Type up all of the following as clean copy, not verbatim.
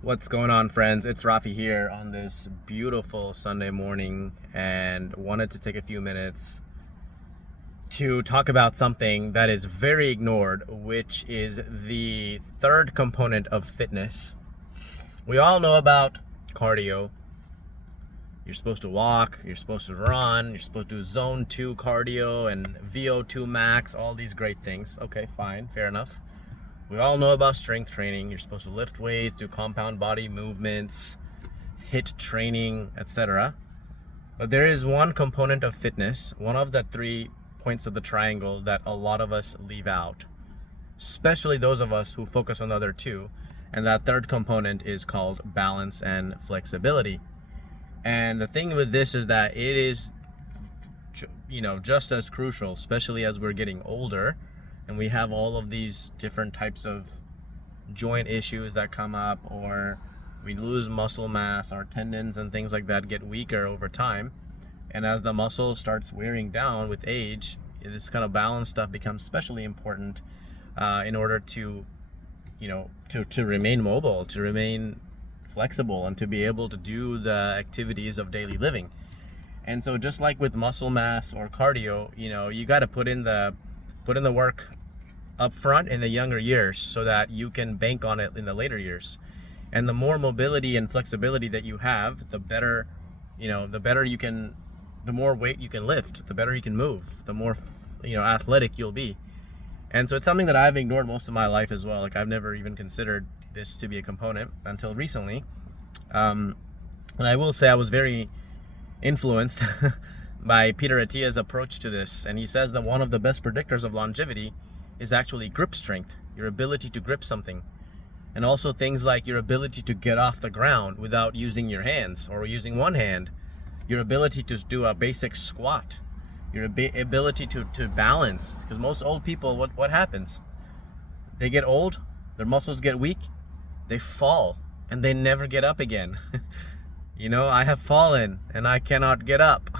What's going on, friends? It's Rafi here on this beautiful Sunday morning and wanted to take a few minutes to talk about something that is very ignored, which is the third component of fitness. We all know about cardio. You're supposed to walk, you're supposed to run, you're supposed to do zone 2 cardio and VO2 max, all these great things. Okay, fine, fair enough. We all know about strength training. You're supposed to lift weights, do compound body movements, HIIT training, etc. But there is one component of fitness, one of the 3 points of the triangle that a lot of us leave out, especially those of us who focus on the other two. And that third component is called balance and flexibility. And the thing with this is that it is, just as crucial, especially as we're getting older and we have all of these different types of joint issues that come up, or we lose muscle mass, our tendons and things like that get weaker over time. And as the muscle starts wearing down with age, this kind of balance stuff becomes especially important in order to remain mobile, to remain flexible, and to be able to do the activities of daily living. And so just like with muscle mass or cardio, you got to put in the work up front in the younger years so that you can bank on it in the later years. And the more mobility and flexibility that you have, the better you can, the more weight you can lift, the better you can move, the more athletic you'll be. And so it's something that I've ignored most of my life as well. Like, I've never even considered this to be a component until recently. And I will say I was very influenced by Peter Attia's approach to this. And he says that one of the best predictors of longevity is actually grip strength, your ability to grip something. And also things like your ability to get off the ground without using your hands or using one hand, your ability to do a basic squat, your ability to balance. Because most old people, what happens? They get old, their muscles get weak, they fall, and they never get up again. I have fallen and I cannot get up.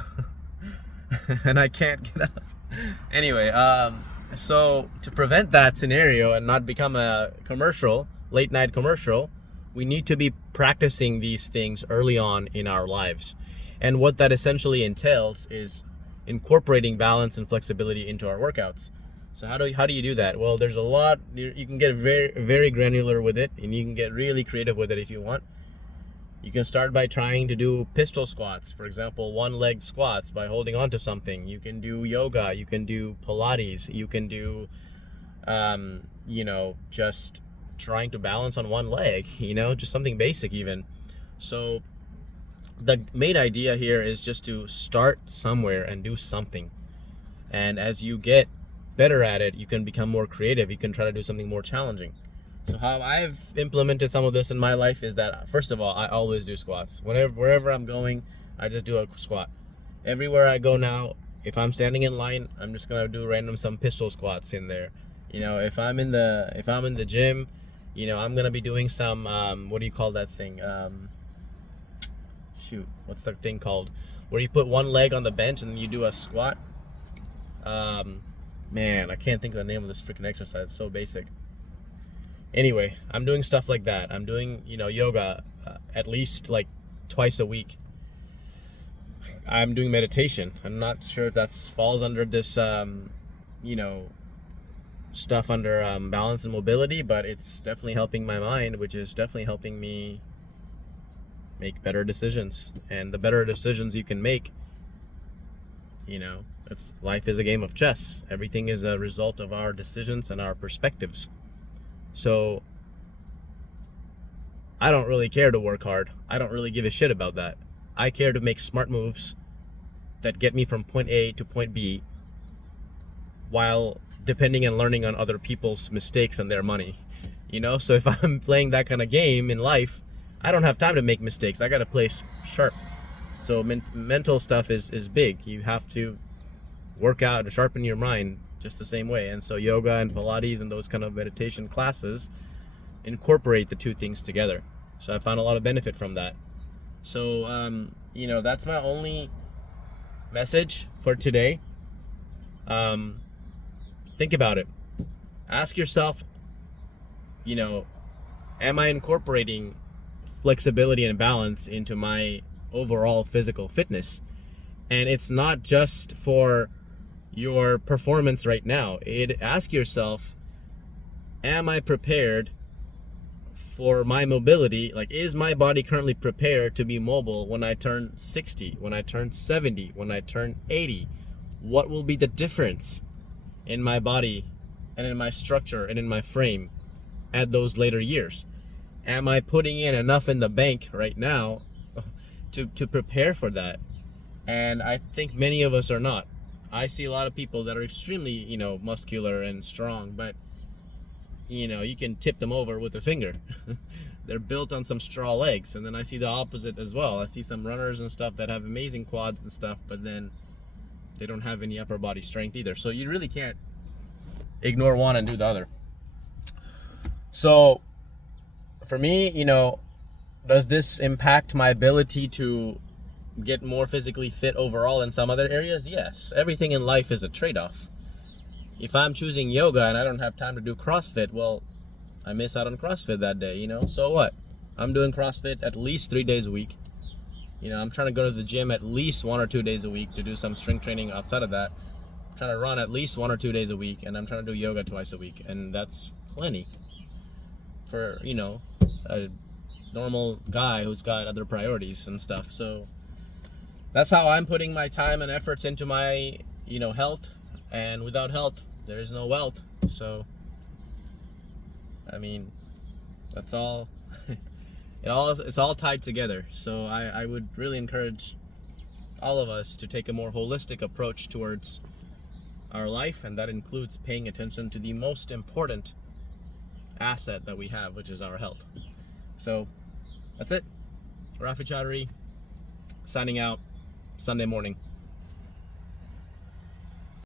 And I can't get up. Anyway, so to prevent that scenario and not become a late night commercial, we need to be practicing these things early on in our lives. And what that essentially entails is incorporating balance and flexibility into our workouts. So how do you do that? Well, there's a lot. You can get very, very granular with it, and you can get really creative with it if you want. You can start by trying to do pistol squats, for example, one-leg squats by holding on to something. You can do yoga, you can do Pilates, you can do, just trying to balance on one leg, just something basic even. So the main idea here is just to start somewhere and do something. And as you get better at it, you can become more creative. You can try to do something more challenging. So how I've implemented some of this in my life is that, first of all, I always do squats. Wherever I'm going, I just do a squat. Everywhere I go now, if I'm standing in line, I'm just gonna do some pistol squats in there. If I'm in the gym, I'm gonna be doing some what do you call that thing? What's that thing called? Where you put one leg on the bench and then you do a squat. Man, I can't think of the name of this freaking exercise. It's so basic. Anyway, I'm doing stuff like that. I'm doing, yoga at least like twice a week. I'm doing meditation. I'm not sure if that falls under this, stuff under balance and mobility, but it's definitely helping my mind, which is definitely helping me make better decisions. And the better decisions you can make, life is a game of chess. Everything is a result of our decisions and our perspectives. So I don't really care to work hard. I don't really give a shit about that. I care to make smart moves that get me from point A to point B while depending and learning on other people's mistakes and their money. So if I'm playing that kind of game in life, I don't have time to make mistakes. I got to play sharp. So mental stuff is big. You have to work out to sharpen your mind just the same way. And so yoga and Pilates and those kind of meditation classes incorporate the two things together. So I found a lot of benefit from that. So, that's my only message for today. Think about it. Ask yourself, am I incorporating flexibility and balance into my overall physical fitness. And it's not just for your performance right now. Ask yourself, am I prepared for my mobility? Like, is my body currently prepared to be mobile when I turn 60, when I turn 70, when I turn 80? What will be the difference in my body and in my structure and in my frame at those later years? Am I putting in enough in the bank right now to prepare for that? And I think many of us are not. I see a lot of people that are extremely, muscular and strong, but you can tip them over with a finger. They're built on some straw legs. And then I see the opposite as well. I see some runners and stuff that have amazing quads and stuff, but then they don't have any upper body strength either. So you really can't ignore one and do the other. So for me, does this impact my ability to get more physically fit overall in some other areas? Yes. Everything in life is a trade-off. If I'm choosing yoga and I don't have time to do CrossFit, well, I miss out on CrossFit that day, So what? I'm doing CrossFit at least 3 days a week. I'm trying to go to the gym at least 1 or 2 days a week to do some strength training outside of that. I'm trying to run at least 1 or 2 days a week, and I'm trying to do yoga twice a week. And that's plenty for, a normal guy who's got other priorities and stuff. So that's how I'm putting my time and efforts into my, health. And without health, there is no wealth. So, that's all. It's all tied together. So I would really encourage all of us to take a more holistic approach towards our life, and that includes paying attention to the most important asset that we have, which is our health. So that's it. Rafi Chaudhary signing out. Sunday morning.